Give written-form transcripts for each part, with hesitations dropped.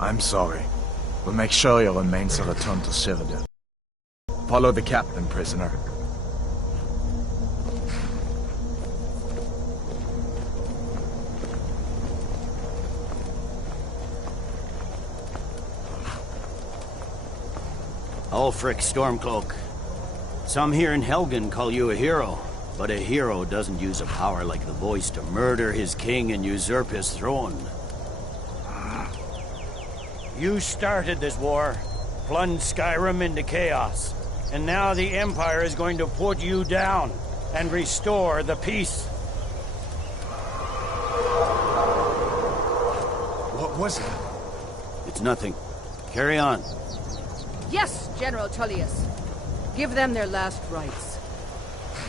I'm sorry. We'll make sure your remains are returned to Cyrodiil. Follow the captain, prisoner. Ulfric Stormcloak. Some here in Helgen call you a hero, but a hero doesn't use a power like the voice to murder his king and usurp his throne. You started this war, plunged Skyrim into chaos, and now the Empire is going to put you down and restore the peace. What was it? It's nothing. Carry on. Yes, General Tullius. Give them their last rites.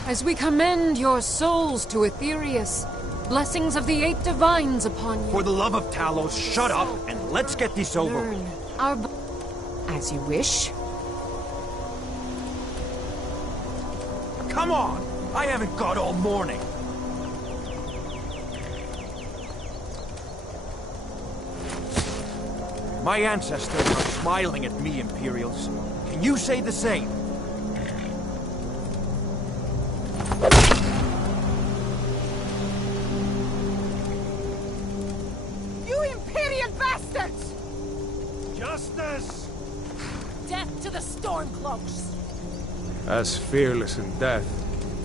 As we commend your souls to Aetherius, blessings of the eight divines upon you. For the love of Talos, shut up and let's get this over with. Learn our... As you wish. Come on! I haven't got all morning. My ancestors are smiling at me, Imperials. Can you say the same? You Imperial bastards! Justice! Death to the Stormcloaks! As fearless in death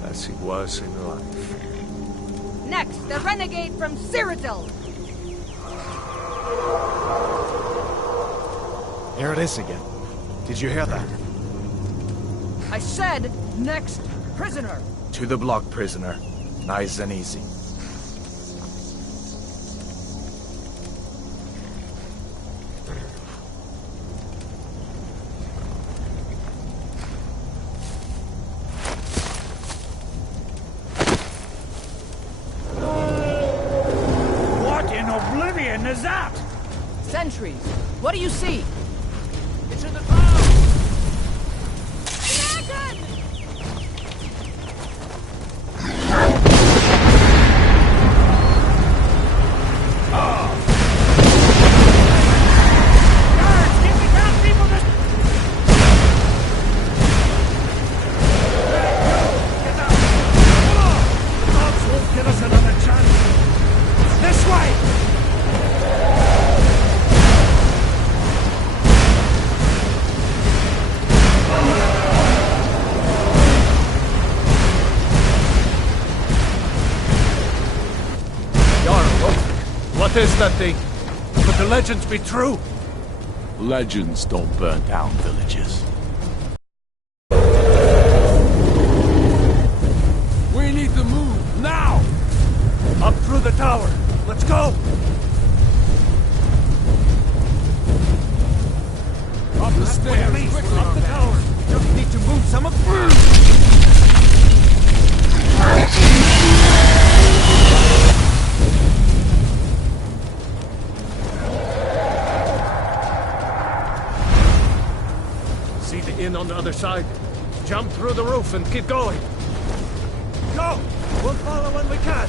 as he was in life. Next, the renegade from Cyrodiil! Here it is again. Did you hear that? I said, next prisoner! To the block, prisoner. Nice and easy. What in oblivion is that? Sentries, what do you see? It's in the clouds! What is that thing? Could the legends be true? Legends don't burn down villages. We need to move, now! Up through the tower. Let's go! Up the stairs, quickly! Up the tower! Just need to move some of... See the inn on the other side? Jump through the roof and keep going. Go! We'll follow when we can.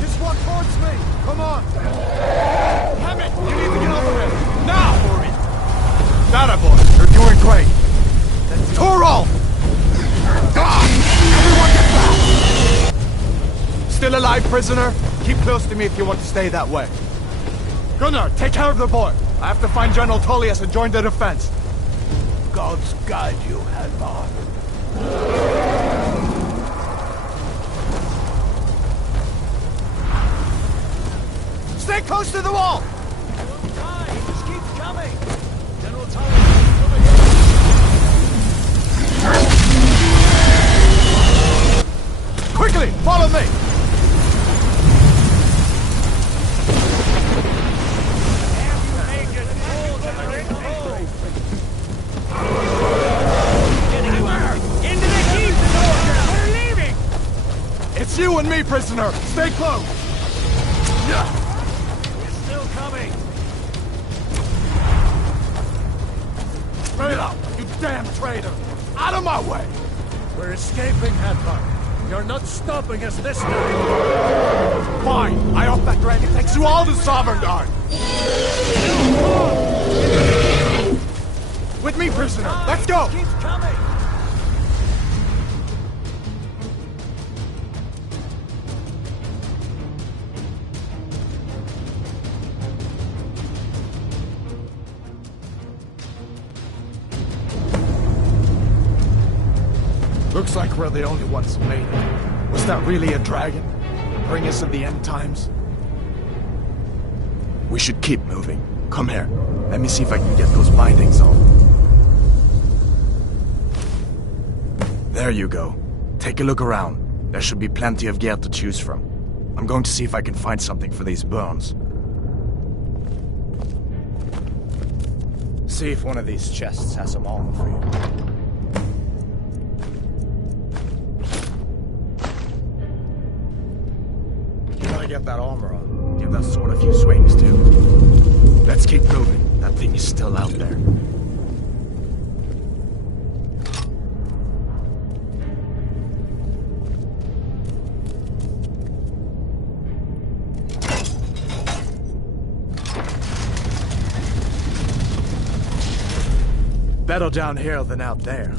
Just walk towards me! Come on! Hammett, you need to get over him! Now! That boy, you're doing great. Torol! Everyone get back! Still alive, prisoner? Keep close to me if you want to stay that way. Gunnar, take care of the boy. I have to find General Tullius and join the defense. Gods guide you, Hadvar. Stay close to the wall! He just keeps coming! General Tullius, Quickly, follow me! into the keep! We're leaving! It's you and me, prisoner! Stay close! We're still coming! up, you damn traitor! Out of my way! We're escaping, Hadvar. You're not stopping us this time. Fine, I hope that dragon takes you all to Sovereign. With me, prisoner. Let's go! Keep coming! Looks like we're the only ones who made it. Was that really a dragon? Bring us in the end times? We should keep moving. Come here. Let me see if I can get those bindings off. There you go. Take a look around. There should be plenty of gear to choose from. I'm going to see if I can find something for these burns. See if one of these chests has some armor for you. Get that armor on. Give that sword a few swings, too. Let's keep moving. That thing is still out there. Better down here than out there.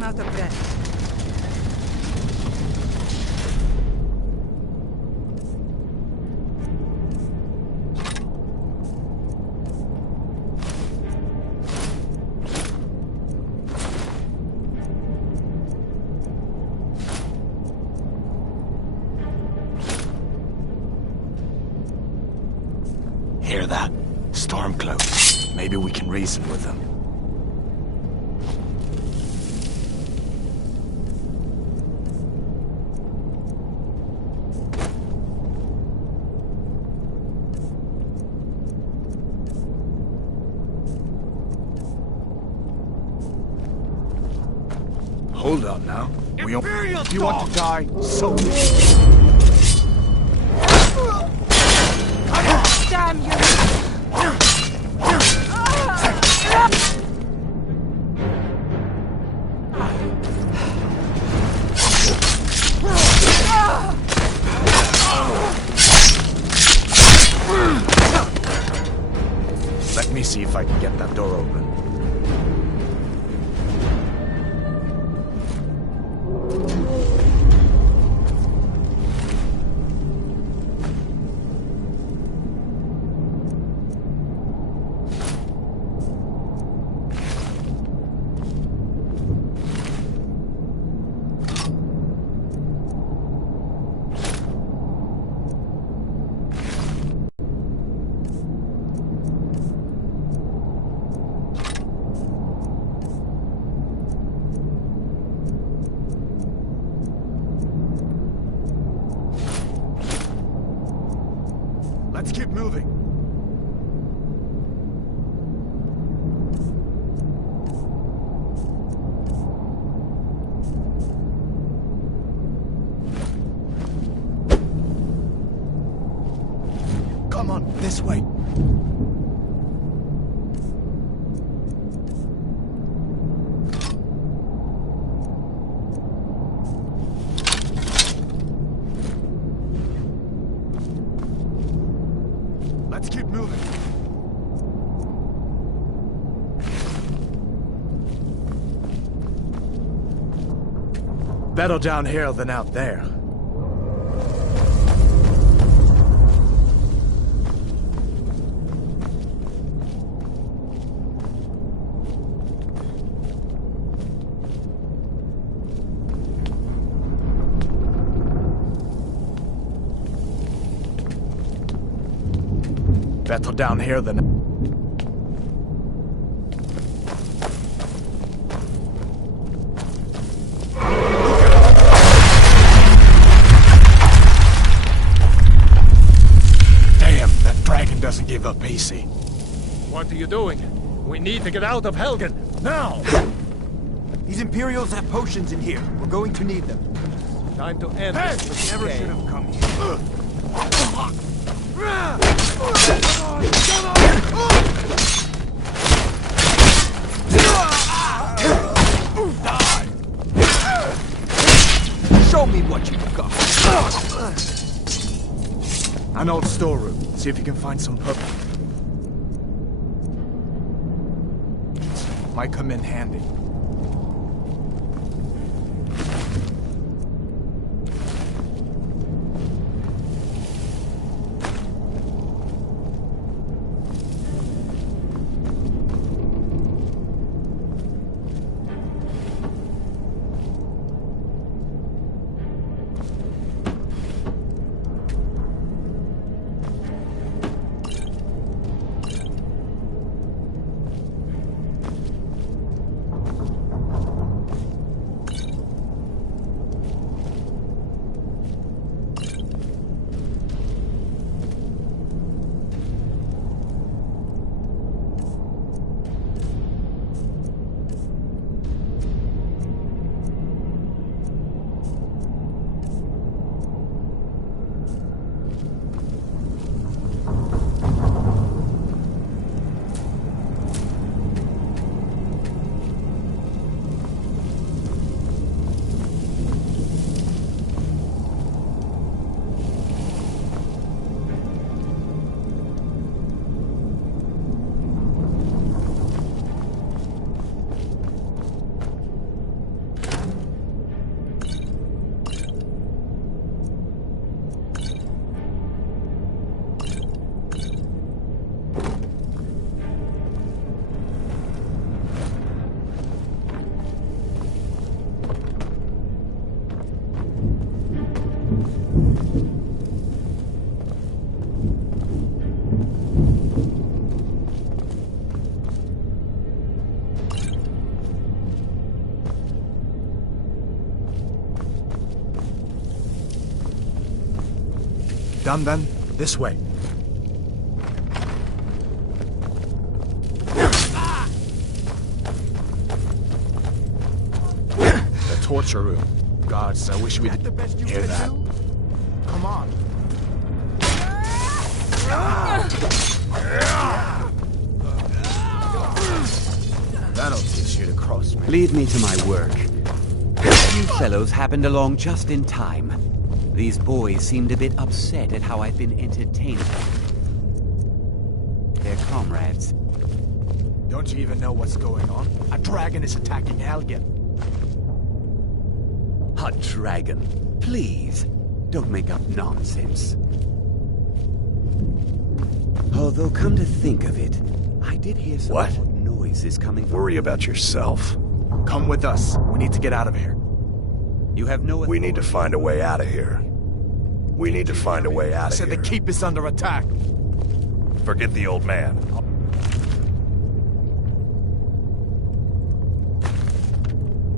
Out of breath. Hear that? Stormcloaks. Maybe we can reason with them. Hold up now. We don't. If you want to die, so be it. Damn you! Let me see if I can get that door open. Let's keep moving. Come on, this way. Let's keep moving. Better down here than out there. Better down here than... Damn, that dragon doesn't give up easy. What are you doing? We need to get out of Helgen, now! These Imperials have potions in here. We're going to need them. Time to end Hey! this Never game. should have come here. Show me what you've got. An old storeroom. See if you can find some purple. Might come in handy. Done then? This way. The torture room. Gods, I wish we That the best you hear can that. do? Come on. That'll teach you to cross me. Lead me to my work. You fellows happened along just in time. These boys seemed a bit upset at how I've been entertaining their comrades. Don't you even know what's going on? A dragon is attacking Helgen. A dragon. Please, don't make up nonsense. Although, come to think of it, I did hear some What? odd noises coming from... Worry about yourself. Come with us. We need to get out of here. You have no authority. We need to find a way out of here. We need to find a way I out of said here. the keep is under attack. Forget the old man.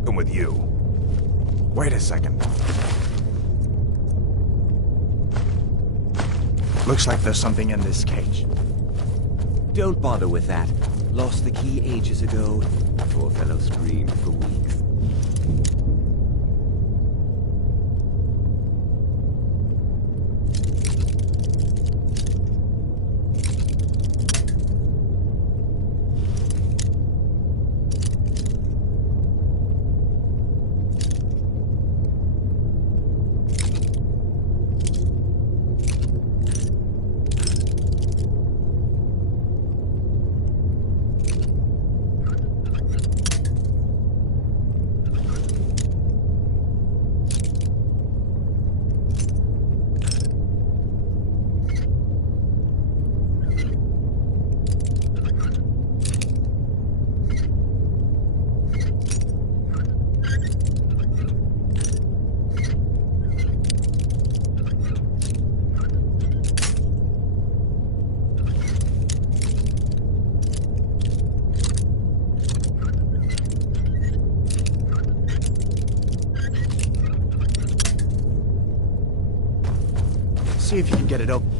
Come with you. Wait a second. Looks like there's something in this cage. Don't bother with that. Lost the key ages ago. Poor fellow screamed for weeks. See if you can get it open.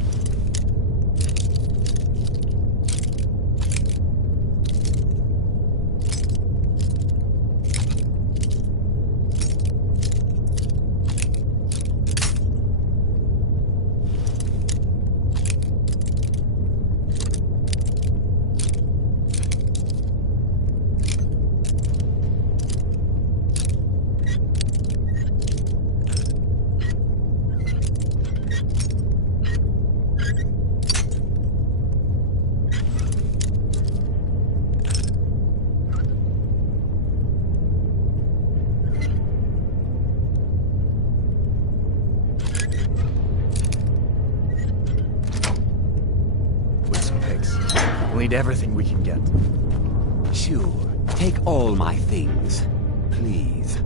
We'll need everything we can get. Sure. Take all my things, please.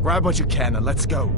Grab what you can and let's go.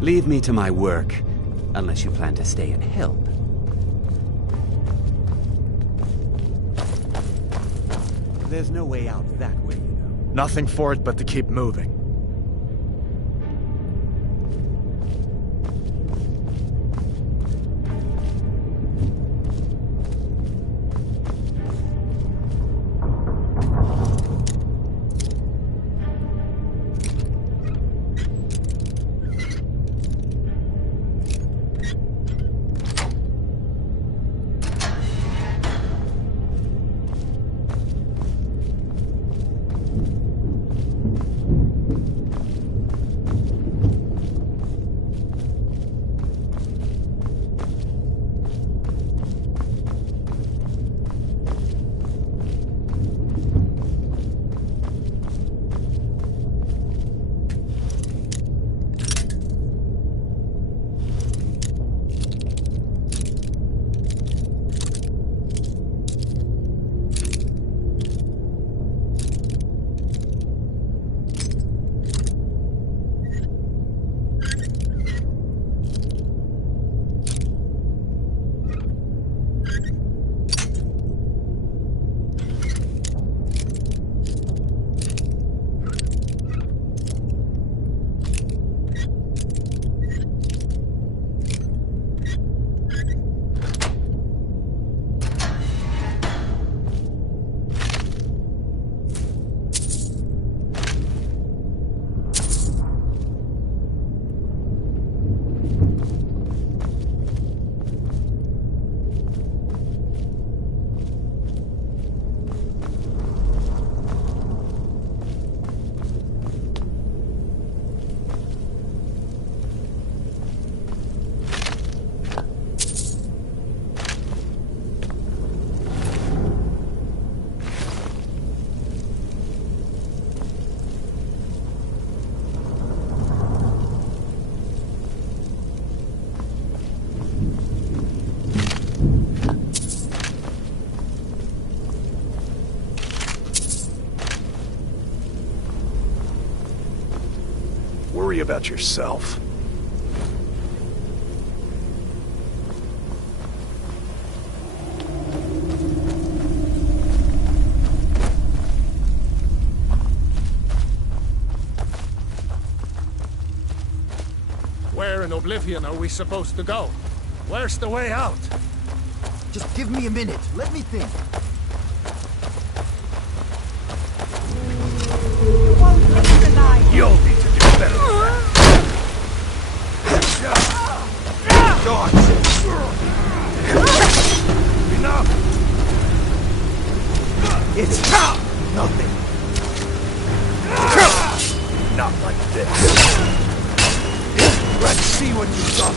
Leave me to my work, unless you plan to stay and help. There's no way out that way, you know. Nothing for it but to keep moving. Worry about yourself. Where in Oblivion are we supposed to go? Where's the way out? Just give me a minute. Let me think. You'll need to do better than that. God. Enough. It's nothing. Not like this. Let's see what you've got.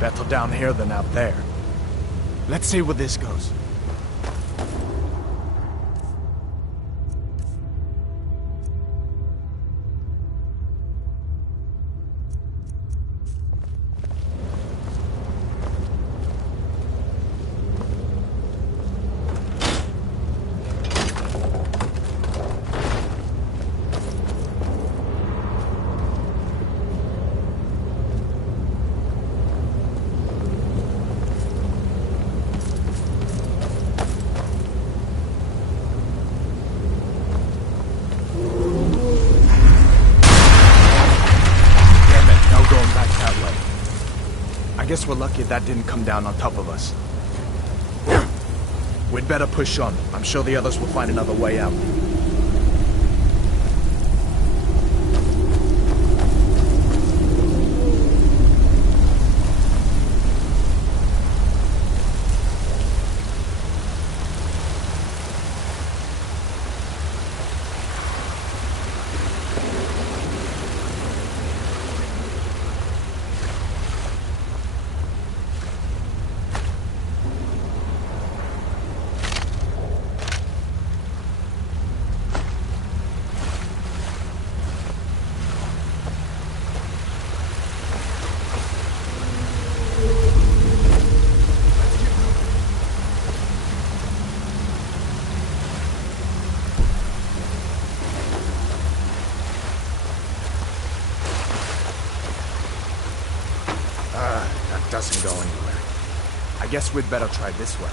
Better down here than out there. Let's see where this goes. I guess we're lucky that didn't come down on top of us. We'd better push on. I'm sure the others will find another way out. Doesn't go anywhere. I guess we'd better try this way.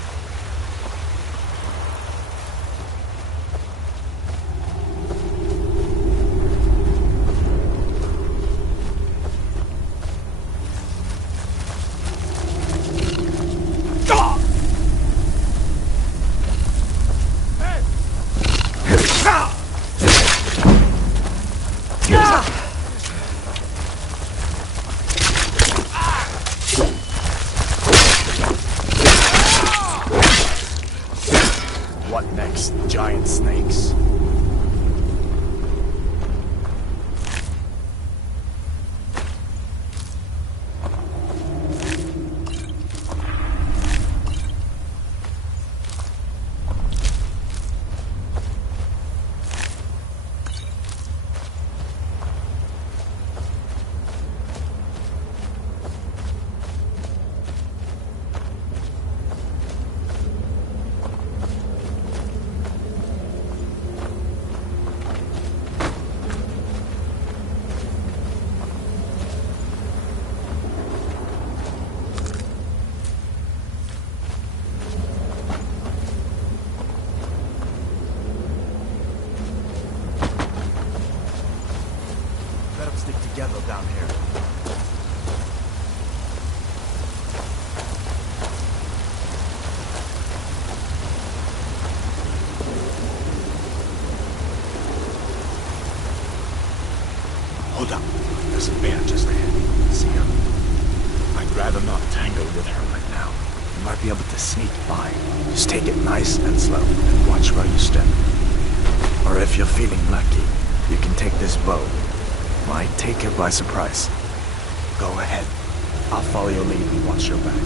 What next? Giant snakes. Together down here. There's a bear just ahead. See her? I'd rather not tangle with her right now. You might be able to sneak by. Just take it nice and slow and watch where you step. Or if you're feeling lucky, you can take this bow. Might take her by surprise. Go ahead. I'll follow your lead and watch your back.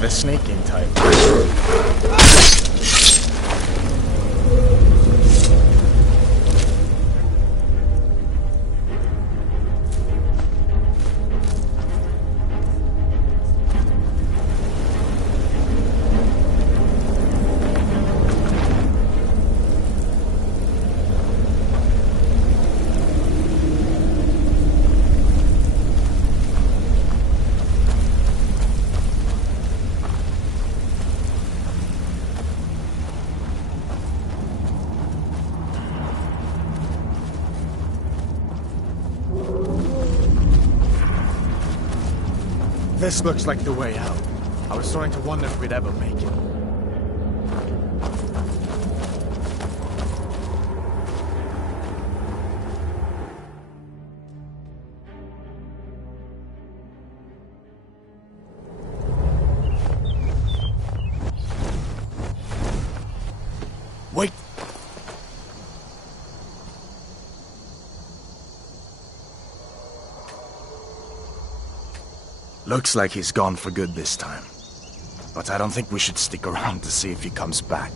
The sneaking type. This looks like the way out. I was starting to wonder if we'd ever make it. Wait! Looks like he's gone for good this time. But I don't think we should stick around to see if he comes back.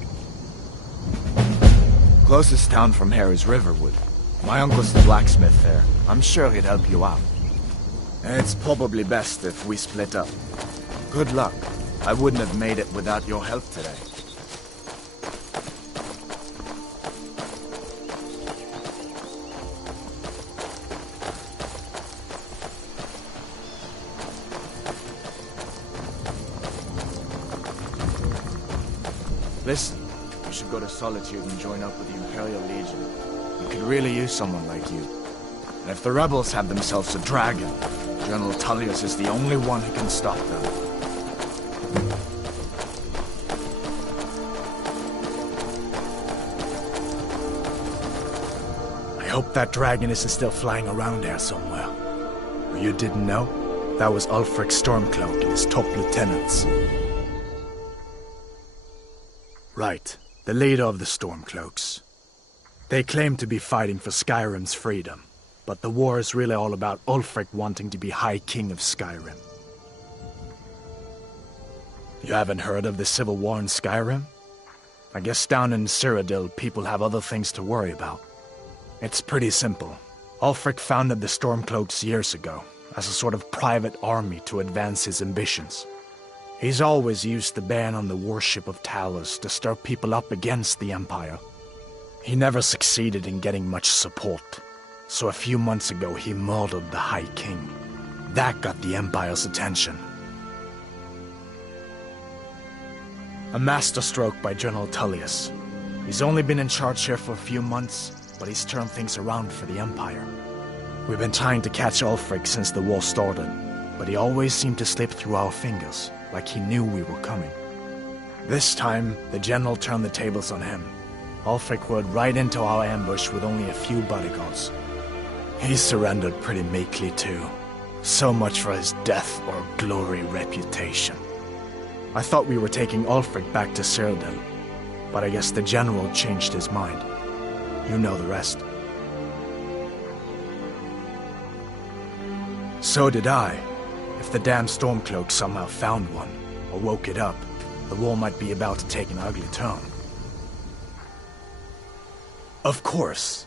Closest town from here is Riverwood. My uncle's the blacksmith there. I'm sure he'd help you out. And it's probably best if we split up. Good luck. I wouldn't have made it without your help today. Listen, you should go to Solitude and join up with the Imperial Legion. We could really use someone like you. And if the rebels have themselves a dragon, General Tullius is the only one who can stop them. I hope that dragon isn't still flying around here somewhere. Or you didn't know? That was Ulfric Stormcloak and his top lieutenants. Right, the leader of the Stormcloaks. They claim to be fighting for Skyrim's freedom, but the war is really all about Ulfric wanting to be High King of Skyrim. You haven't heard of the civil war in Skyrim? I guess down in Cyrodiil, people have other things to worry about. It's pretty simple. Ulfric founded the Stormcloaks years ago, as a sort of private army to advance his ambitions. He's always used the ban on the worship of Talos to stir people up against the Empire. He never succeeded in getting much support, so a few months ago he murdered the High King. That got the Empire's attention. A masterstroke by General Tullius. He's only been in charge here for a few months, but he's turned things around for the Empire. We've been trying to catch Ulfric since the war started, but he always seemed to slip through our fingers, like he knew we were coming. This time, the General turned the tables on him. Ulfric rode right into our ambush with only a few bodyguards. He surrendered pretty meekly too. So much for his death or glory reputation. I thought we were taking Ulfric back to Cyrodiil, but I guess the general changed his mind. You know the rest. So did I. If the damn Stormcloak somehow found one, or woke it up, the war might be about to take an ugly turn. Of course.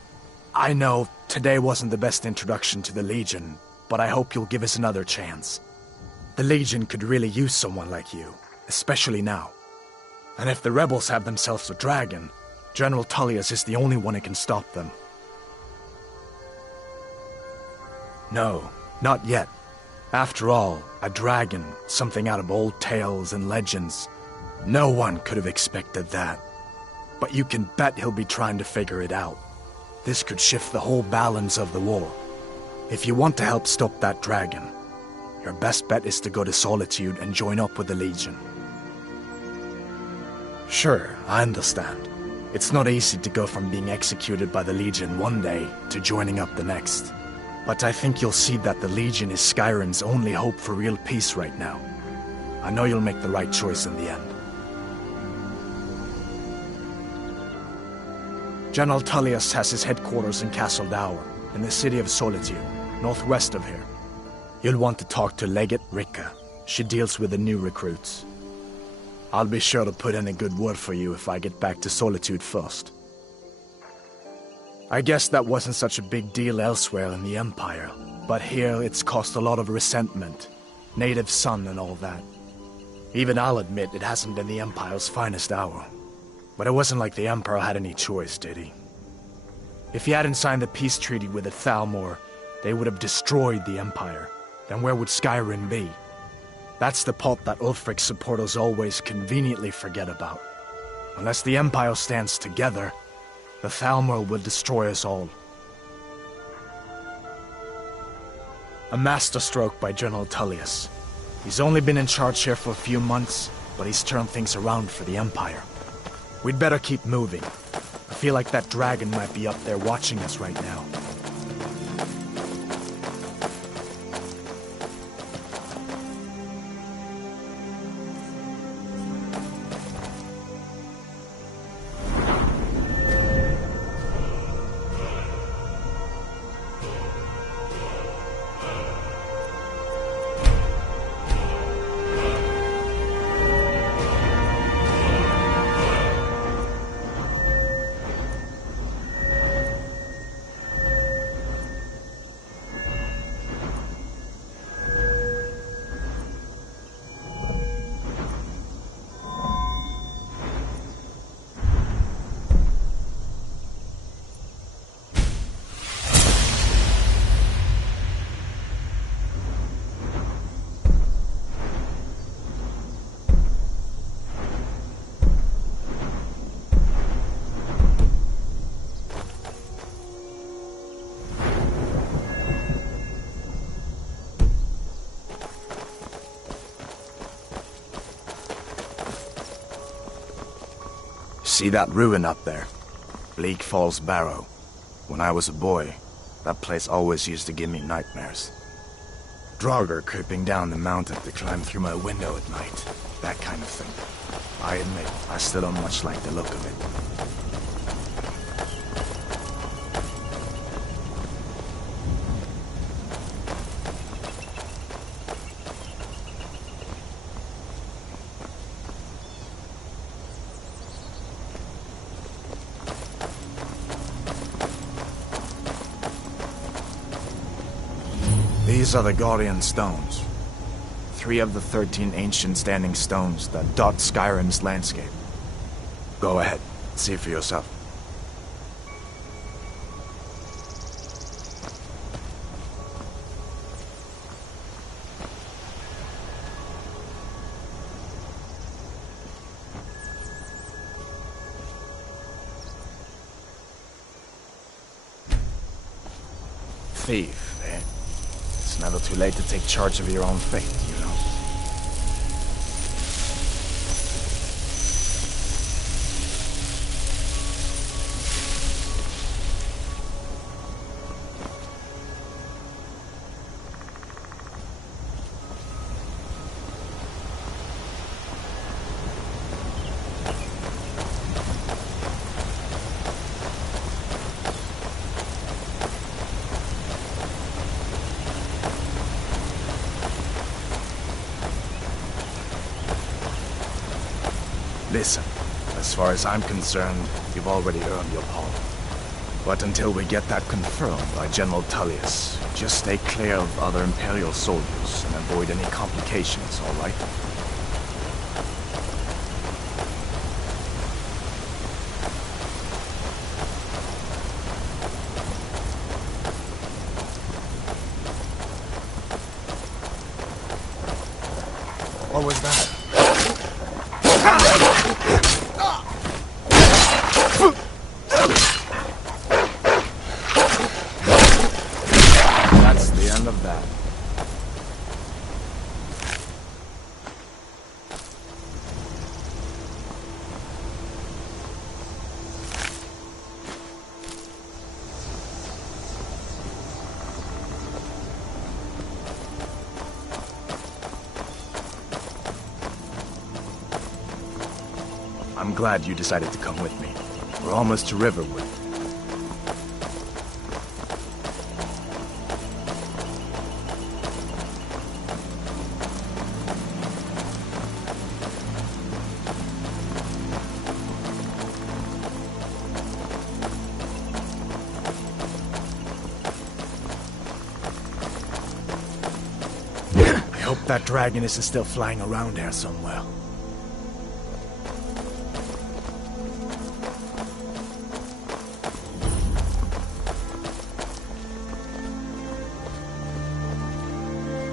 I know today wasn't the best introduction to the Legion, but I hope you'll give us another chance. The Legion could really use someone like you, especially now. And if the rebels have themselves a dragon, General Tullius is the only one who can stop them. No, not yet. After all, a dragon, something out of old tales and legends. No one could have expected that. But you can bet he'll be trying to figure it out. This could shift the whole balance of the war. If you want to help stop that dragon, your best bet is to go to Solitude and join up with the Legion. Sure, I understand. It's not easy to go from being executed by the Legion one day to joining up the next. But I think you'll see that the Legion is Skyrim's only hope for real peace right now. I know you'll make the right choice in the end. General Tullius has his headquarters in Castle Dower, in the city of Solitude, northwest of here. You'll want to talk to Legate Ricka. She deals with the new recruits. I'll be sure to put in a good word for you if I get back to Solitude first. I guess that wasn't such a big deal elsewhere in the Empire, but here it's caused a lot of resentment. Native son and all that. Even I'll admit it hasn't been the Empire's finest hour. But it wasn't like the Emperor had any choice, did he? If he hadn't signed the peace treaty with the Thalmor, they would have destroyed the Empire. Then where would Skyrim be? That's the part that Ulfric's supporters always conveniently forget about. Unless the Empire stands together, the Thalmor will destroy us all. A masterstroke by General Tullius. He's only been in charge here for a few months, but he's turned things around for the Empire. We'd better keep moving. I feel like that dragon might be up there watching us right now. See that ruin up there? Bleak Falls Barrow. When I was a boy, that place always used to give me nightmares. Draugr creeping down the mountain to climb through my window at night. That kind of thing. I admit, I still don't much like the look of it. These are the Guardian Stones. 3 of the 13 ancient standing stones that dot Skyrim's landscape. Go ahead, see for yourself. Thief, eh? It's never too late to take charge of your own fate, you know? Listen, as far as I'm concerned, you've already earned your pardon. But until we get that confirmed by General Tullius, just stay clear of other Imperial soldiers and avoid any complications, all right? What was that? That's the end of that. I'm glad you decided to come with me. We're almost to Riverwood. I hope that dragoness is still flying around here somewhere.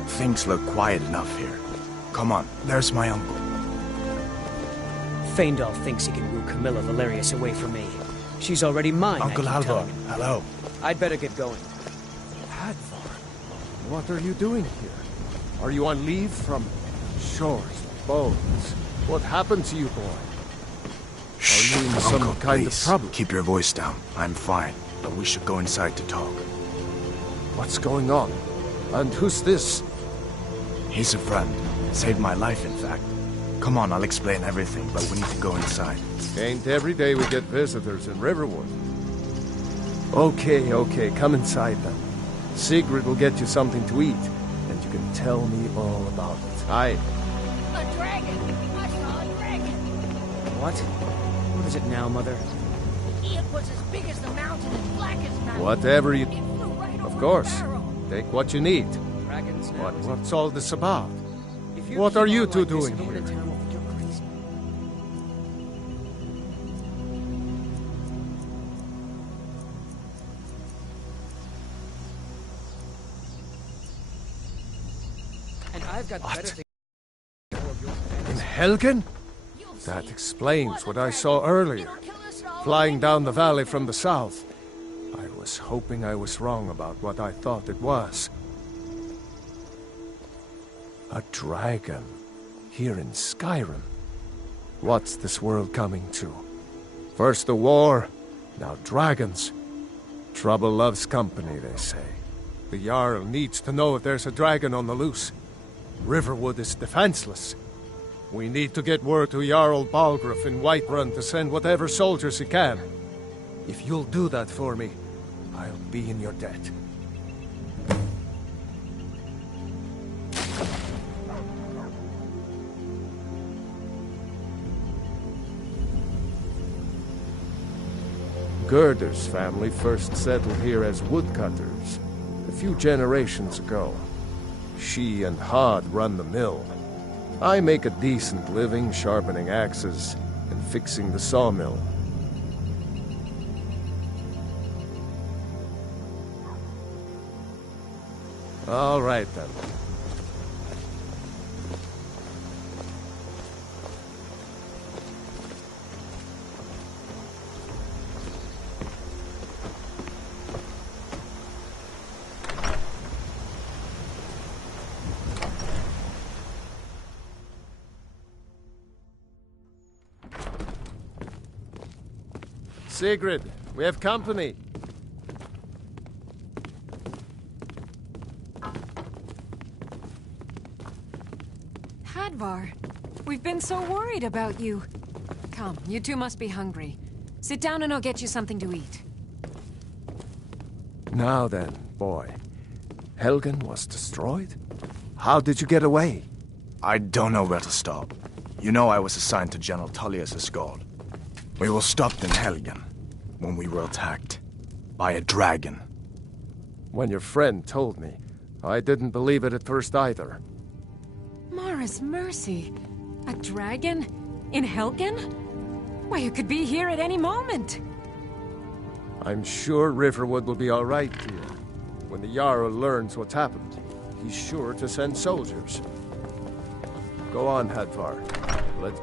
Things look quiet enough here. Come on, there's my uncle. Feindal thinks he can woo Camilla Valerius away from me. She's already mine. Uncle Alvar, hello. I'd better get going. Hadvar, what are you doing here? Are you on leave from shores, boats? What happened to you, boy? Shh, Are you in Uncle, some kind of please, trouble? keep your voice down. I'm fine, but we should go inside to talk. What's going on? And who's this? He's a friend. Saved my life, in fact. Come on, I'll explain everything, but we need to go inside. Ain't every day we get visitors in Riverwood. Okay, come inside then. Sigrid will get you something to eat, and you can tell me all about it. Aye. A dragon! I saw a dragon! What? What is it now, Mother? It was as big as the mountain and black as mountain. Whatever you... It flew right over Of course. the barrel. Take what you need. Dragons now? What's all this about? If you What keep are you on two like this, doing everyone in here? town will think you're crazy. And I've got What? better things. In Helgen? That explains what I saw earlier. Flying down the valley from the south. I was hoping I was wrong about what I thought it was. A dragon. Here in Skyrim. What's this world coming to? First the war, now dragons. Trouble loves company, they say. The Jarl needs to know if there's a dragon on the loose. Riverwood is defenseless. We need to get word to Jarl Balgruuf in Whiterun to send whatever soldiers he can. If you'll do that for me, I'll be in your debt. Gerder's family first settled here as woodcutters a few generations ago. She and Hod run the mill. I make a decent living sharpening axes and fixing the sawmill. All right then. Sigrid, we have company. Hadvar, we've been so worried about you. Come, you two must be hungry. Sit down and I'll get you something to eat. Now then, boy. Helgen was destroyed? How did you get away? I don't know where to stop. You know I was assigned to General Tullius' guard. We were stopped in Helgen when we were attacked by a dragon. When your friend told me, I didn't believe it at first either. Mara's mercy. A dragon? In Helgen? Why, you could be here at any moment. I'm sure Riverwood will be all right, dear. When the Jarl learns what's happened, he's sure to send soldiers. Go on, Hadvar. Let's...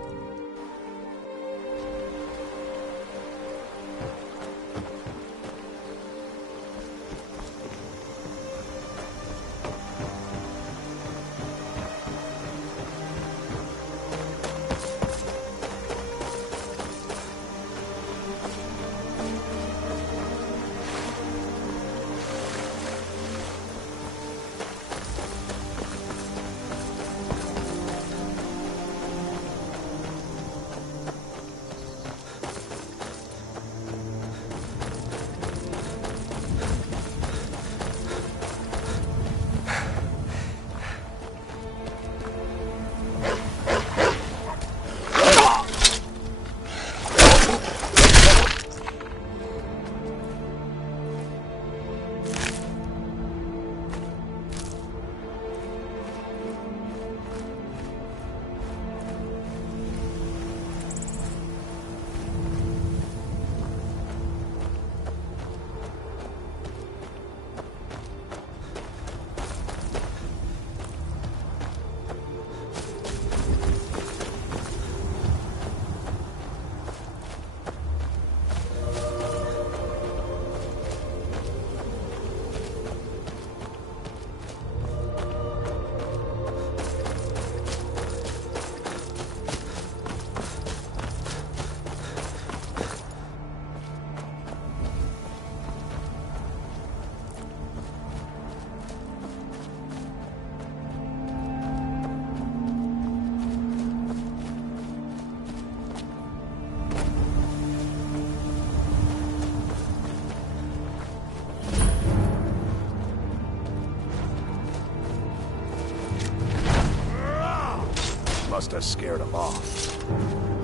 Must have scared him off.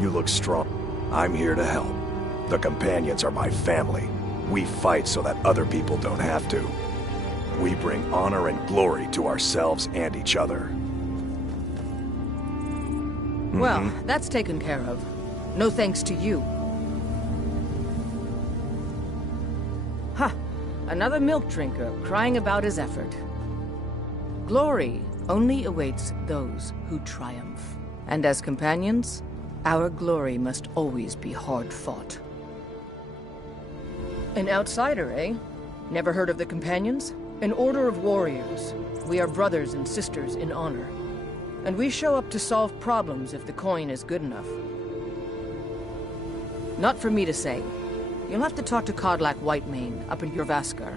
You look strong. I'm here to help. The companions are my family. We fight so that other people don't have to. We bring honor and glory to ourselves and each other. Well, that's taken care of. No thanks to you. Ha! Another milk drinker crying about his effort. Glory only awaits those who triumph. And as companions, our glory must always be hard fought. An outsider, eh? Never heard of the companions? An order of warriors. We are brothers and sisters in honor. And we show up to solve problems if the coin is good enough. Not for me to say. You'll have to talk to Kodlak Whitemane up in Jorvaskar.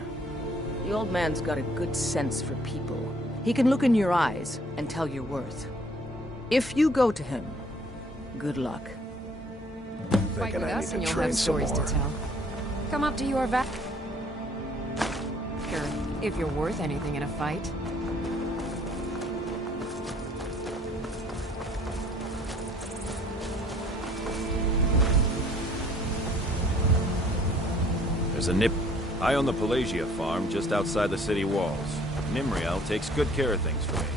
The old man's got a good sense for people. He can look in your eyes and tell your worth. If you go to him, good luck. Fight Thinking with I need us to and you'll train have some stories to more. tell. Come up to your if you're worth anything in a fight. There's a nip. I own the Pelagia farm just outside the city walls. Nimriel takes good care of things for me.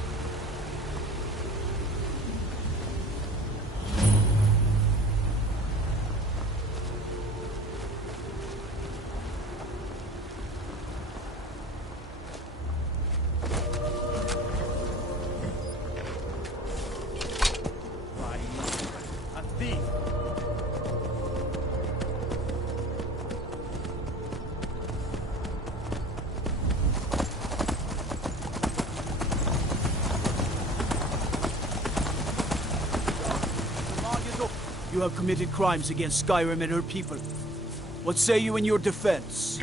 You have committed crimes against Skyrim and her people. What say you in your defense?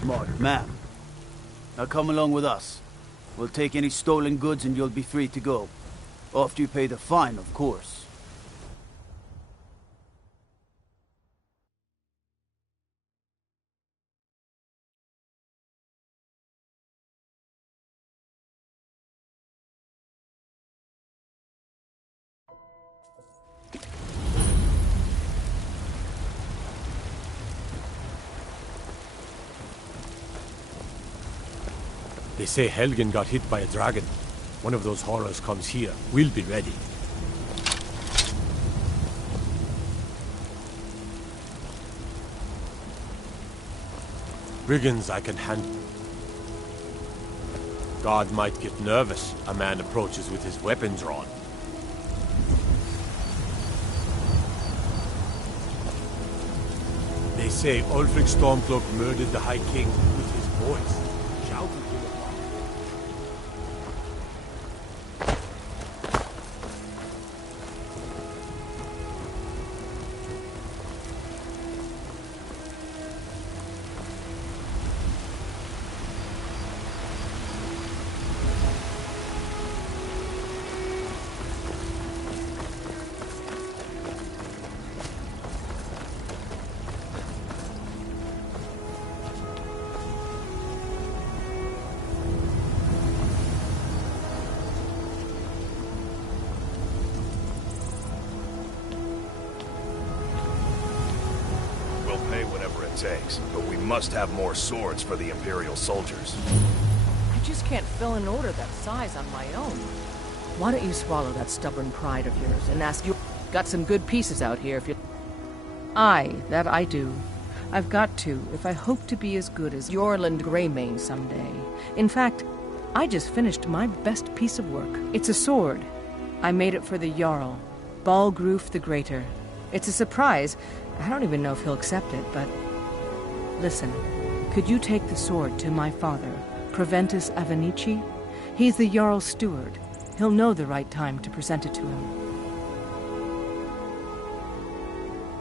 Smart man. Now come along with us. We'll take any stolen goods and you'll be free to go. After you pay the fine, of course. They say Helgen got hit by a dragon. One of those horrors comes here. We'll be ready. Brigands I can handle. God might get nervous. A man approaches with his weapons drawn. They say Ulfric Stormcloak murdered the High King with his voice. Shouted to the mob. Takes, but we must have more swords for the Imperial soldiers. I just can't fill an order that size on my own. Why don't you swallow that stubborn pride of yours and ask you... Got some good pieces out here if you... Aye, that I do. I've got to, if I hope to be as good as Yorland Greymane someday. In fact, I just finished my best piece of work. It's a sword. I made it for the Jarl, Balgruf the Greater. It's a surprise. I don't even know if he'll accept it, but... Listen, could you take the sword to my father, Proventus Avenici? He's the Jarl's steward. He'll know the right time to present it to him.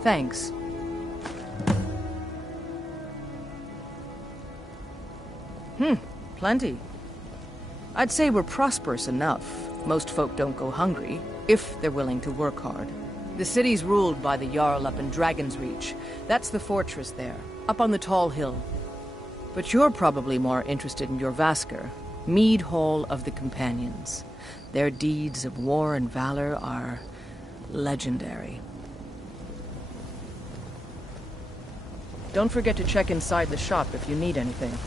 Thanks. Plenty. I'd say we're prosperous enough. Most folk don't go hungry, if they're willing to work hard. The city's ruled by the Jarl up in Dragon's Reach. That's the fortress there, up on the tall hill. But you're probably more interested in your Vasker, Mead Hall of the Companions. Their deeds of war and valor are legendary. Don't forget to check inside the shop if you need anything.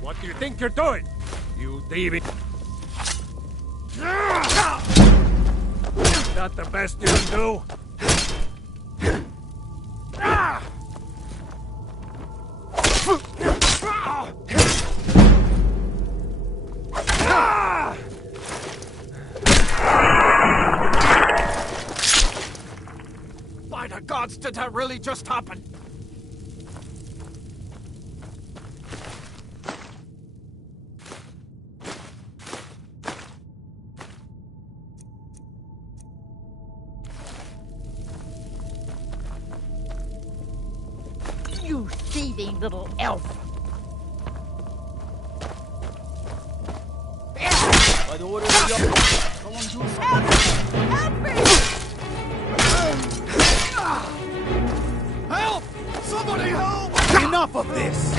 What do you think you're doing? You thieving... Is that the best you can do? did that really just happen? You thieving little elf! By the order of the Help me! Help! Somebody help! Enough of this!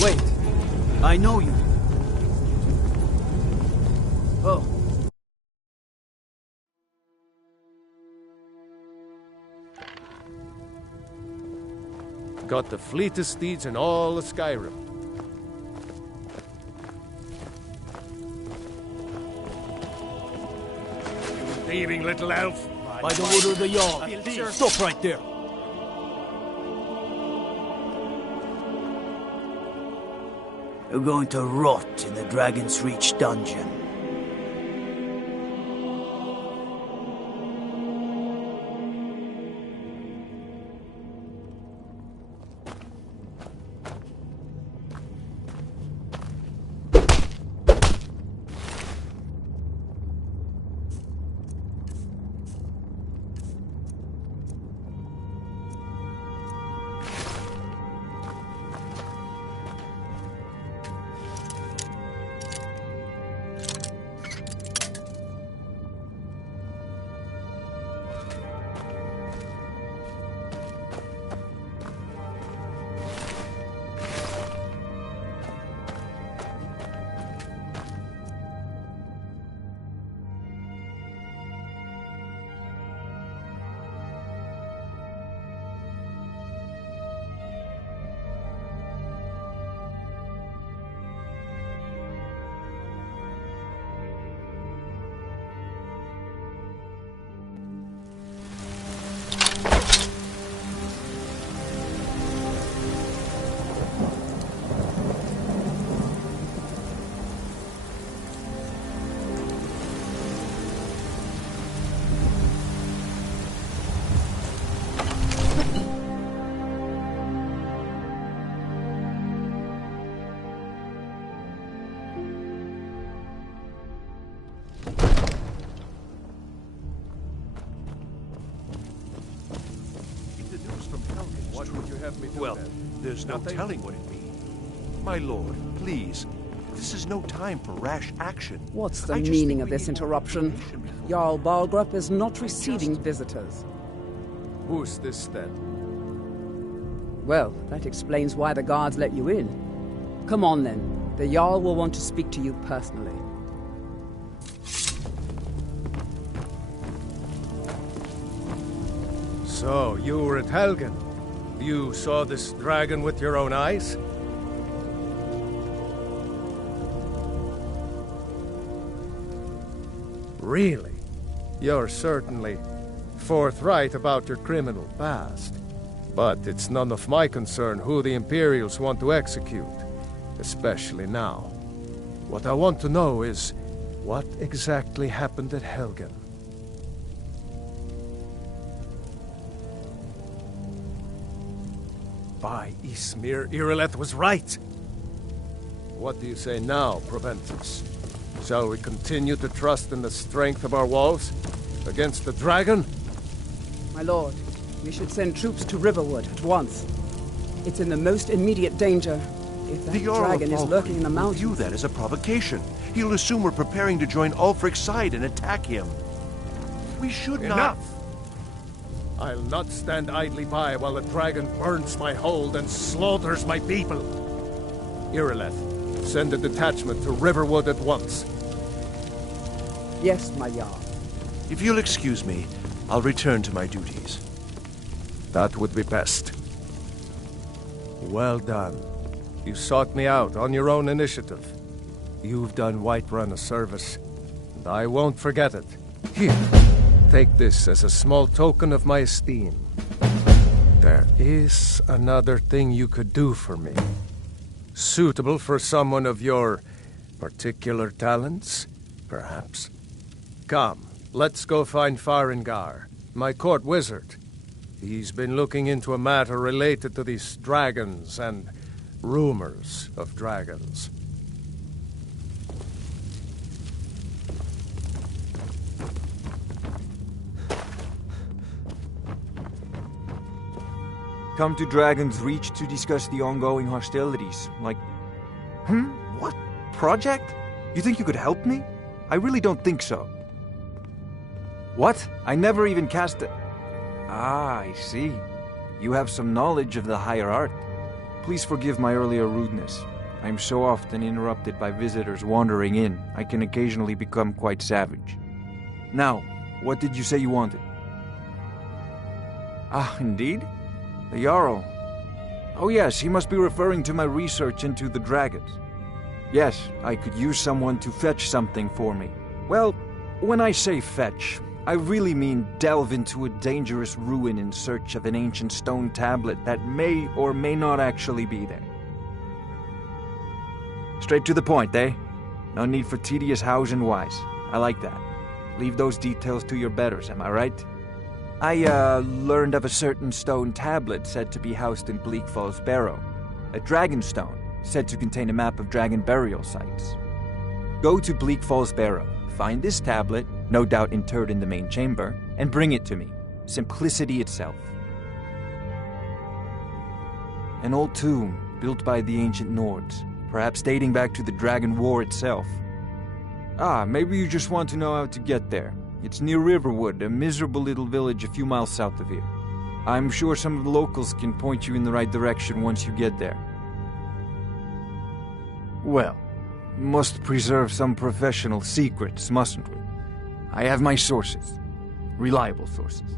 Wait, I know you. Oh. Got the fleetest steeds in all of Skyrim. You thieving little elf! By the order of the Jarl. Stop right there. You're going to rot in the Dragon's Reach dungeon. Well, there's no telling what it means. My lord, please. This is no time for rash action. What's the meaning of this interruption? Jarl Balgrup is not receiving visitors. Who's this then? Well, that explains why the guards let you in. Come on then. The Jarl will want to speak to you personally. So, you were at Helgen. You saw this dragon with your own eyes? Really? You're certainly forthright about your criminal past. But it's none of my concern who the Imperials want to execute, especially now. What I want to know is, what exactly happened at Helgen? By Ysmir, Irileth was right. What do you say now, Proventus? Shall we continue to trust in the strength of our walls against the dragon? My lord, we should send troops to Riverwood at once. It's in the most immediate danger. If that dragon is lurking in the mountains... View that as a provocation. He'll assume we're preparing to join Ulfric's side and attack him. We should not... Enough! I'll not stand idly by while the dragon burns my hold and slaughters my people. Irileth, send a detachment to Riverwood at once. Yes, my Jarl. If you'll excuse me, I'll return to my duties. That would be best. Well done. You sought me out on your own initiative. You've done Whiterun a service, and I won't forget it. Here, take this as a small token of my esteem. There is another thing you could do for me. Suitable for someone of your Particular talents, perhaps? Come, let's go find Farengar, my court wizard. He's been looking into a matter related to these dragons and rumors of dragons. Come to Dragon's Reach to discuss the ongoing hostilities. Like... What? Project? You think you could help me? I really don't think so. What? I never even cast a... Ah, I see. You have some knowledge of the higher art. Please forgive my earlier rudeness. I am so often interrupted by visitors wandering in, I can occasionally become quite savage. Now, what did you say you wanted? Ah, indeed? The Jarl. Oh yes, he must be referring to my research into the dragons. Yes, I could use someone to fetch something for me. Well, when I say fetch, I really mean delve into a dangerous ruin in search of an ancient stone tablet that may or may not actually be there. Straight to the point, eh? No need for tedious hows and whys. I like that. Leave those details to your betters, am I right? I, learned of a certain stone tablet said to be housed in Bleak Falls Barrow. A dragon stone, said to contain a map of dragon burial sites. Go to Bleak Falls Barrow, find this tablet, no doubt interred in the main chamber, and bring it to me. Simplicity itself. An old tomb, built by the ancient Nords, perhaps dating back to the Dragon War itself. Ah, maybe you just want to know how to get there. It's near Riverwood, a miserable little village a few miles south of here. I'm sure some of the locals can point you in the right direction once you get there. Well, must preserve some professional secrets, mustn't we? I have my sources. Reliable sources.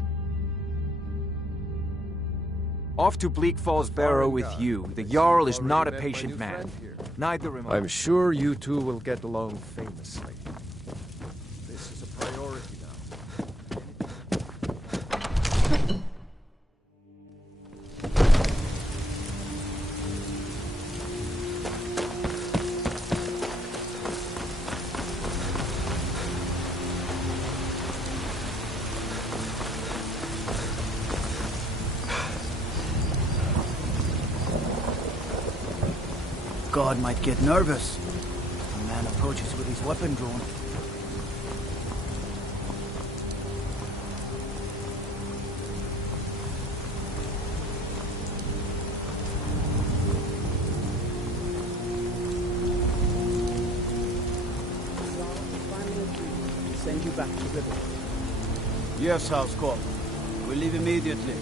Off to Bleak Falls Barrow with you. The Jarl is not a patient man. Neither am I. I'm sure you two will get along famously. This is a priority now. God might get nervous. A man approaches with his weapon drawn. Send you back to River. Yes, Housecorp. We leave immediately.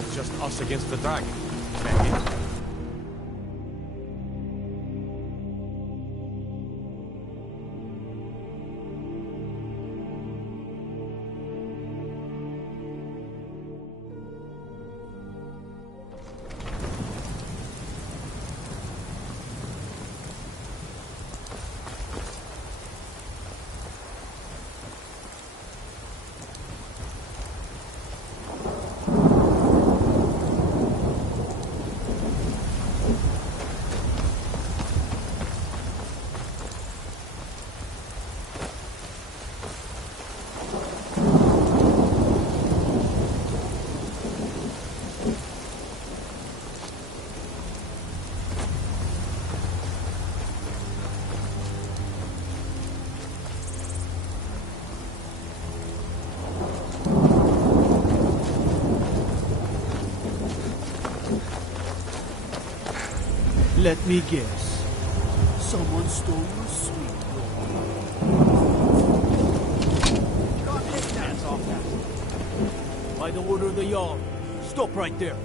It's just us against the dragon. Let me guess. Someone stole your sweet hands off that. By the order of the Jarl, stop right there.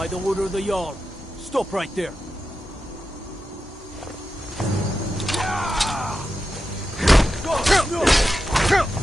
By the order of the Jarl. Stop right there. Go!